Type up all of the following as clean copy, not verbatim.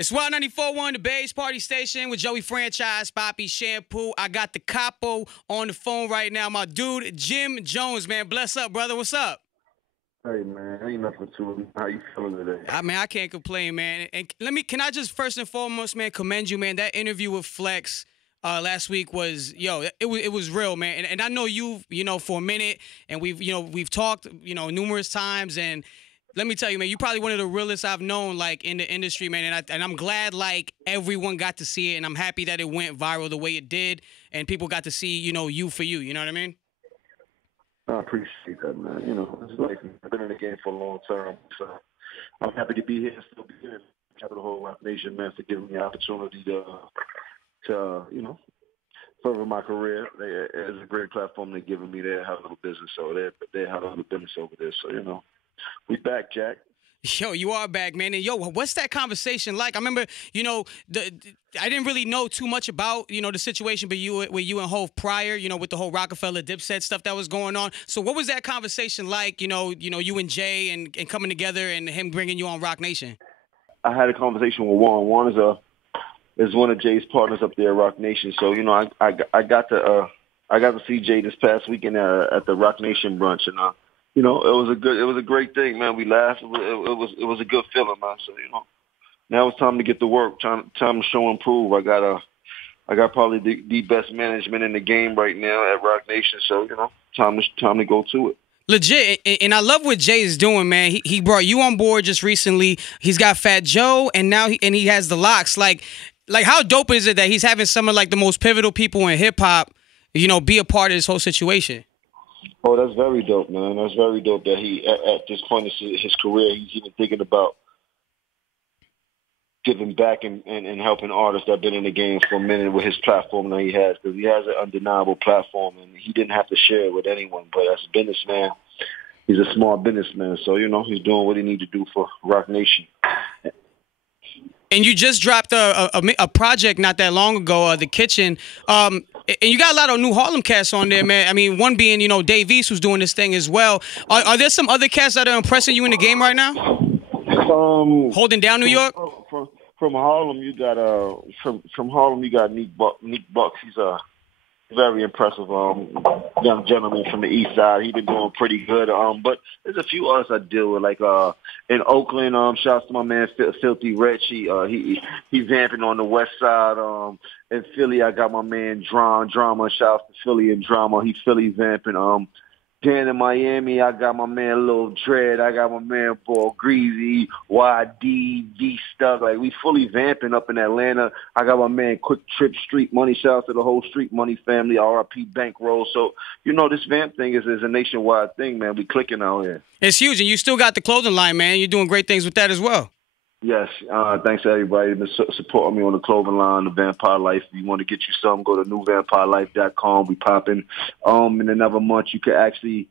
It's Wild 94.1, the Bay's Party Station with Joey Franchise, Poppy Shampoo. I got the capo on the phone right now. My dude, Jim Jones, man. Bless up, brother. What's up? Hey man, ain't nothing to it. How you feeling today? I can't complain, man. And can I just first and foremost, man, commend you, man. That interview with Flex last week was, it was real, man. And I know you for a minute, and we've talked, numerous times, and let me tell you, man, you're probably one of the realest I've known, like, in the industry, man. And I'm glad, like, everyone got to see it, and I'm happy that it went viral the way it did, and people got to see, you for you. You know what I mean? I appreciate that, man. It's like I've been in the game for a long time, so I'm happy to be here and still be here. Shout out to the whole Roc Nation, man, for giving me the opportunity to further my career. It's a great platform they're giving me. They have a little business over there, they have a little business over there. So, we back, Jack. Yo, you are back, man. And what's that conversation like? I remember, I didn't really know too much about, the situation, but with you and Hov prior, with the whole Rockefeller Dipset stuff that was going on. So what was that conversation like? You and Jay and coming together and him bringing you on Roc Nation. I had a conversation with Warren. Warren is one of Jay's partners up there at Roc Nation. So I got to see Jay this past weekend at the Roc Nation brunch, and it was a great thing, man. We laughed. It was a good feeling, man. So now it's time to get to work. Time to show and prove. I got probably the best management in the game right now at Roc Nation. So time to go to it. Legit, and I love what Jay is doing, man. He brought you on board just recently. He's got Fat Joe, and now he has the Locks. Like how dope is it that he's having some of like the most pivotal people in hip hop, be a part of this whole situation? Oh, that's very dope, man. That's very dope that he, at this point in his career, he's even thinking about giving back and helping artists that have been in the game for a minute with his platform that he has, because he has an undeniable platform, and he didn't have to share it with anyone. But as a businessman, he's a smart businessman, so, he's doing what he needs to do for Roc Nation. And you just dropped a project not that long ago, The Kitchen. And you got a lot of new Harlem cats on there, man. I mean, one being, Dave East, who's doing this thing as well. Are there some other cats that are impressing you in the game right now? Holding down New York? From Harlem, you got Neek Bucks. He's very impressive young gentleman from the East Side. He's been doing pretty good. But there's a few others I deal with, like in Oakland. Shouts to my man Filthy Rich. He's vamping on the West Side. In Philly, I got my man Drama. Shouts to Philly and Drama. He's Philly vamping. Dan in Miami, I got my man Lil Dread. I got my man Ball Greasy, YD, D Stuff. Like, we fully vamping up in Atlanta. I got my man Quick Trip, Street Money. Shout out to the whole Street Money family, RIP Bankroll. So, this vamp thing is a nationwide thing, man. We clicking out here. It's huge, and you still got the clothing line, man. You're doing great things with that as well. Yes, thanks to everybody that's been supporting me on the clothing line, the Vampire Life. If you want to get you some, go to newvampirelife.com. We popping. In another month, you can actually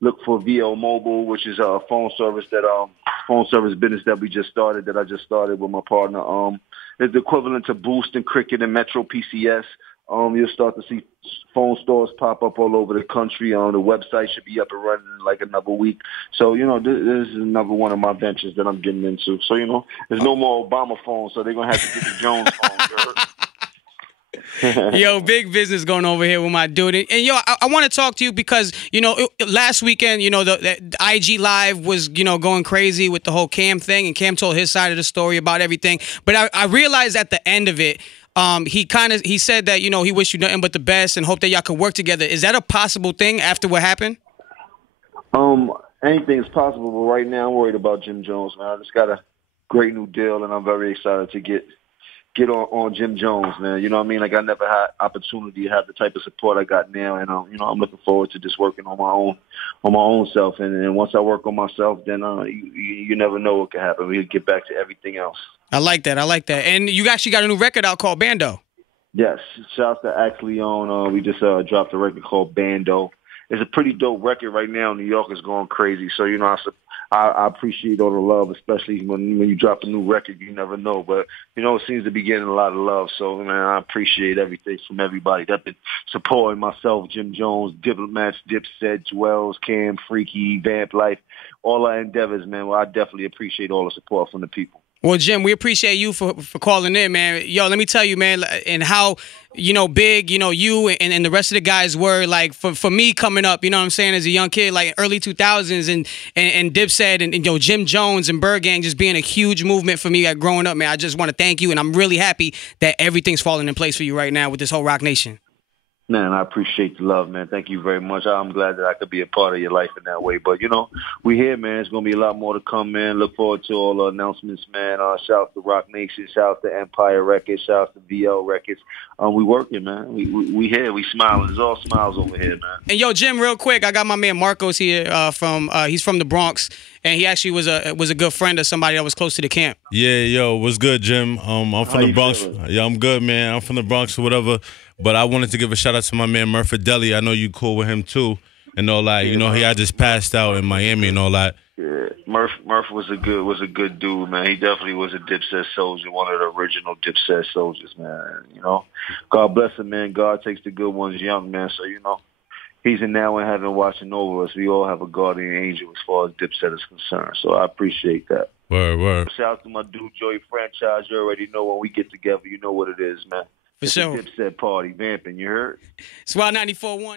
look for VO Mobile, which is a phone service business that we just started, that I just started with my partner. It's the equivalent to Boost and Cricket and Metro PCS. You'll start to see phone stores pop up all over the country. The website should be up and running in like another week. So, this is another one of my ventures that I'm getting into. So, there's no more Obama phones, so they're going to have to get the Jones phone. Yo, big business going over here with my dude. And I want to talk to you because, last weekend, the IG Live was, going crazy with the whole Cam thing, and Cam told his side of the story about everything. But I realized at the end of it, he said that, he wished you nothing but the best and hope that y'all could work together. Is that a possible thing after what happened? Anything is possible, but right now I'm worried about Jim Jones, man. I just got a great new deal, and I'm very excited to get on Jim Jones, man. You know what I mean? Like, I never had opportunity to have the type of support I got now, and I'm looking forward to just working on my own self. And once I work on myself, then you never know what can happen. We'll get back to everything else. I like that. And you actually got a new record out called Bando. Yes, shouts to Ax Leon. We just dropped a record called Bando. It's a pretty dope record right now. New York is going crazy, so I appreciate all the love, especially when you drop a new record. You never know, but it seems to be getting a lot of love. So, man, I appreciate everything from everybody that's been supporting myself, Jim Jones, Diplomats, Dipset, Jewels, Cam, Freaky, Vamp Life, all our endeavors, man. Well, I definitely appreciate all the support from the people. Well, Jim, we appreciate you for calling in, man. Yo, let me tell you, man, and how, big, you and the rest of the guys were, like, for me coming up, you know what I'm saying, as a young kid, like early 2000s, and Dipset and Jim Jones and Bird Gang just being a huge movement for me, like, growing up, man. I just want to thank you, and I'm really happy that everything's falling in place for you right now with this whole Roc Nation. Man, I appreciate the love, man. Thank you very much. I'm glad that I could be a part of your life in that way. But, we here, man. It's going to be a lot more to come, man. Look forward to all the announcements, man. Shout out to Roc Nation. Shout out to Empire Records. Shout out to VL Records. We working, man. We here. We smiling. There's all smiles over here, man. And, yo, Jim, real quick, I got my man Marcos here he's from the Bronx. And he actually was a good friend of somebody that was close to the camp. Yeah, yo, what's good, Jim? I'm from the Bronx. Yeah, I'm good, man. I'm from the Bronx or whatever. But I wanted to give a shout out to my man Murphy Deli. I know you cool with him too, and all that. Yeah, he had just passed out in Miami and all that. Yeah, Murph was a good dude, man. He definitely was a Dipset soldier, one of the original Dipset soldiers, man. God bless him, man. God takes the good ones young, man. So he's in now in heaven watching over us. We all have a guardian angel as far as Dipset is concerned. So I appreciate that. Word. Shout out to my dude, Joey Franchise. You already know when we get together, you know what it is, man. For sure. Dipset party, vamping, you heard? It's Wild 94.1.